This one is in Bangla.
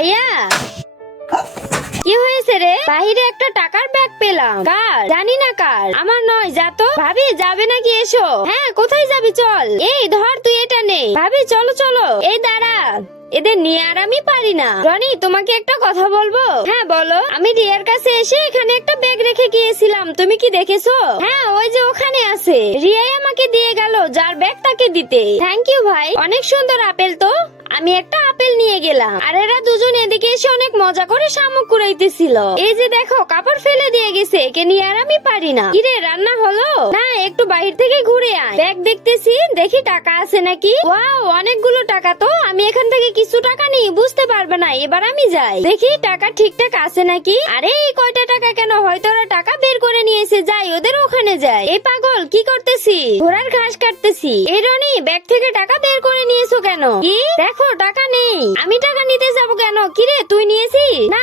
ভাইয়া কি হয়েছে রে? বাহিরে একটা টাকার ব্যাগ পেলাম। কার জানি না কার, আমার নয়। যা তো। ভাবি যাবে নাকি? এসো। হ্যাঁ কোথায় যাবি? চল। এই ধর তুই এটা নে। ভাবি চলো চলো। এই দাঁড়া, এদের নিয়ে আর আমি পারি না। রনি তোমাকে একটা কথা বলবো? হ্যাঁ বলো। আমি রিয়ার কাছে এসে এখানে একটা ব্যাগ রেখে গিয়েছিলাম, তুমি কি দেখেছো? হ্যাঁ ওই যে ওখানে আছে। রিয়াই আমাকে দিয়ে গেল, যার ব্যাগ তাকে দিতে। থ্যাংক ইউ ভাই, অনেক সুন্দর আপেল তো। আমি একটা আপেল নিয়ে গেলাম, আর এরা দুজন এদিকে এসে অনেক মজা করে শামুক কুড়াইতেছিল। এই যে দেখো কাপড় ফেলে দিয়ে গেছে, একে নিয়ে আর আমি পারি না। কিরে রান্না হলো? না, একটু বাইরে থেকে ঘুরে আয়। ব্যাগ দেখতেছি, দেখি টাকা আছে নাকি। ওয়াও অনেকগুলো টাকা তো। আমি এখান থেকে কিছু টাকা নিই, বুঝতে পারবে না। এবার আমি যাই, দেখি টাকা ঠিকঠাক আছে নাকি। আরে এই কয়টা টাকা কেন? হয়তো ওরা টাকা বের করে নিয়েছে। যাই ওদের ওখানে যাই। এই পাগল কি করতেছি? ঘোড়ার ঘাস কাটতেছি। এই রনি ব্যাগ থেকে টাকা বের করে নিয়েছো কেন? কি দেখো টাকা নেই। আমি টাকা নিতে যাবো কেন? কিরে তুই নিয়েছিস? না